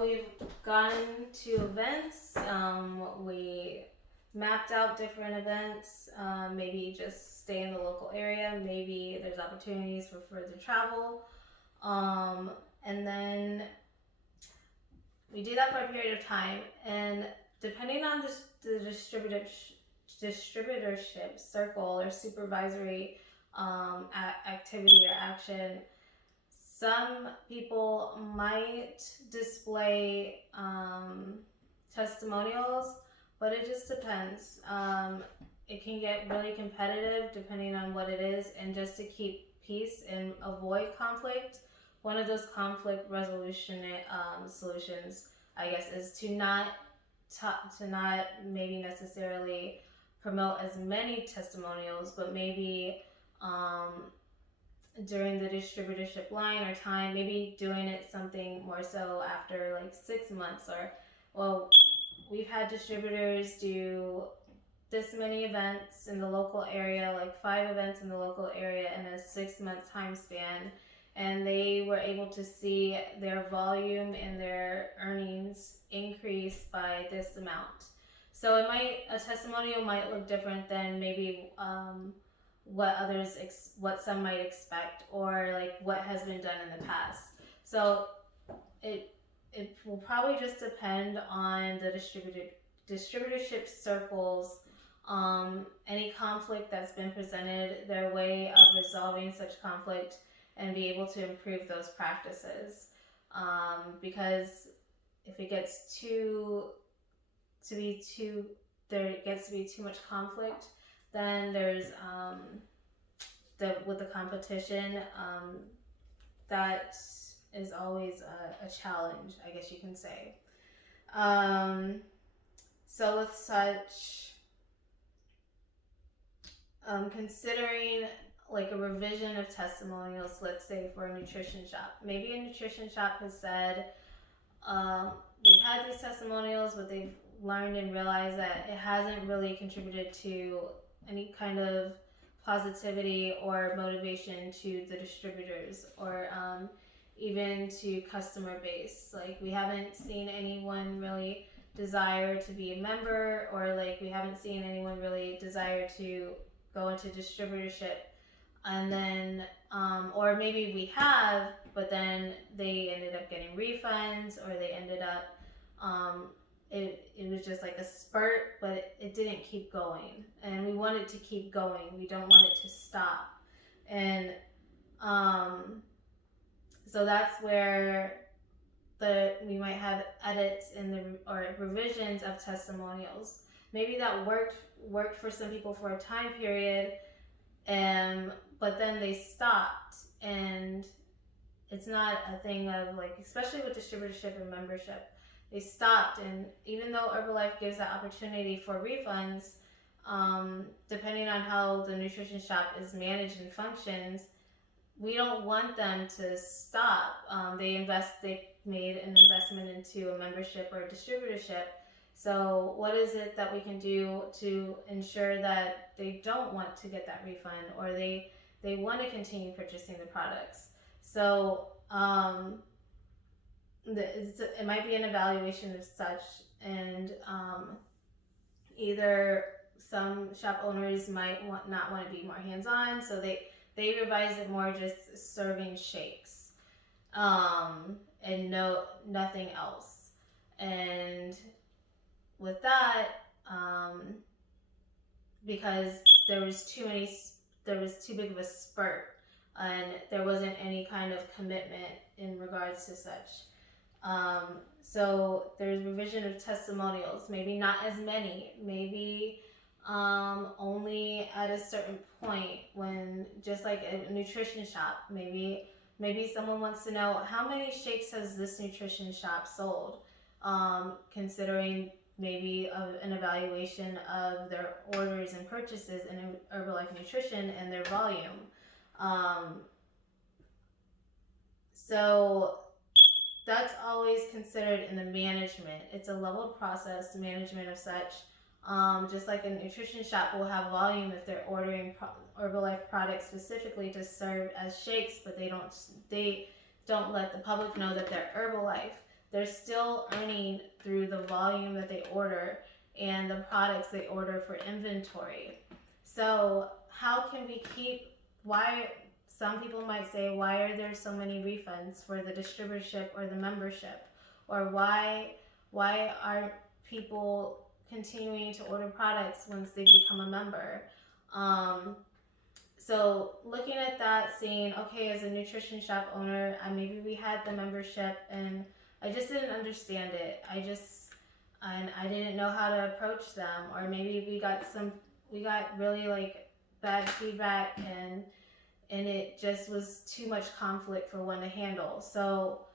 So we've gone to events. We mapped out different events. Maybe just stay in the local area. Maybe there's opportunities for further travel. And then we do that for a period of time. And depending on the distributorship circle or supervisory activity or action, some people might display testimonials, but it just depends. It can get really competitive depending on what it is, and just to keep peace and avoid conflict, one of those conflict resolution solutions, I guess, is to not maybe necessarily promote as many testimonials, but maybe during the distributorship line or time, maybe doing it something more so after like 6 months, or, well, we've had distributors do this many events in the local area, like 5 events in the local area in a 6-month time span, and they were able to see their volume and their earnings increase by this amount. So a testimonial might look different than maybe what some might expect, or like what has been done in the past. So it will probably just depend on the distributorship circles, any conflict that's been presented, their way of resolving such conflict, and be able to improve those practices. Because if it gets there gets to be too much conflict, then there's with the competition, that is always a challenge, I guess you can say. So with such, considering like a revision of testimonials, let's say for a nutrition shop, maybe a nutrition shop has said they've had these testimonials, but they've learned and realized that it hasn't really contributed to any kind of positivity or motivation to the distributors, or even to customer base. Like, we haven't seen anyone really desire to be a member, or like we haven't seen anyone really desire to go into distributorship. And then or maybe we have, but then they ended up getting refunds, or they ended up it was just like a spurt, but it didn't keep going, and we want it to keep going. We don't want it to stop. And so that's where we might have edits or revisions of testimonials. Maybe that worked for some people for a time period, but then they stopped, and it's not a thing of like, especially with distributorship and membership, they stopped. And even though Herbalife gives that opportunity for refunds, depending on how the nutrition shop is managed and functions, we don't want them to stop. They made an investment into a membership or a distributorship. So what is it that we can do to ensure that they don't want to get that refund, or they want to continue purchasing the products? So it might be an evaluation of such, and either some shop owners might not want to be more hands-on, so they revise it more just serving shakes, and nothing else. And with that, because there was too big of a spurt, and there wasn't any kind of commitment in regards to such. So there's revision of testimonials, maybe not as many, maybe only at a certain point, when, just like a nutrition shop, maybe someone wants to know, how many shakes has this nutrition shop sold, considering maybe an evaluation of their orders and purchases in Herbalife Nutrition and their volume. So that's always considered in the management. It's a leveled process, management of such. Just like a nutrition shop will have volume if they're ordering Herbalife products specifically to serve as shakes, but they don't let the public know that they're Herbalife. they're still earning through the volume that they order and the products they order for inventory. So how can we keep, why, some people might say, why are there so many refunds for the distributorship or the membership? Or why are people continuing to order products once they become a member? So looking at that, saying, okay, as a nutrition shop owner, maybe we had the membership and I just didn't understand it. I didn't know how to approach them, or maybe we got really like bad feedback and it just was too much conflict for one to handle. So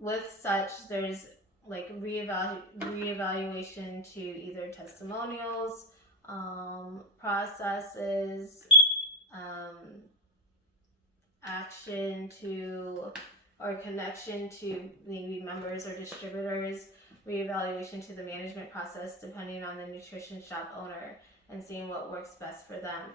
with such, there's like reevaluation to either testimonials, processes, action to, or connection to maybe members or distributors, reevaluation to the management process depending on the nutrition shop owner, and seeing what works best for them.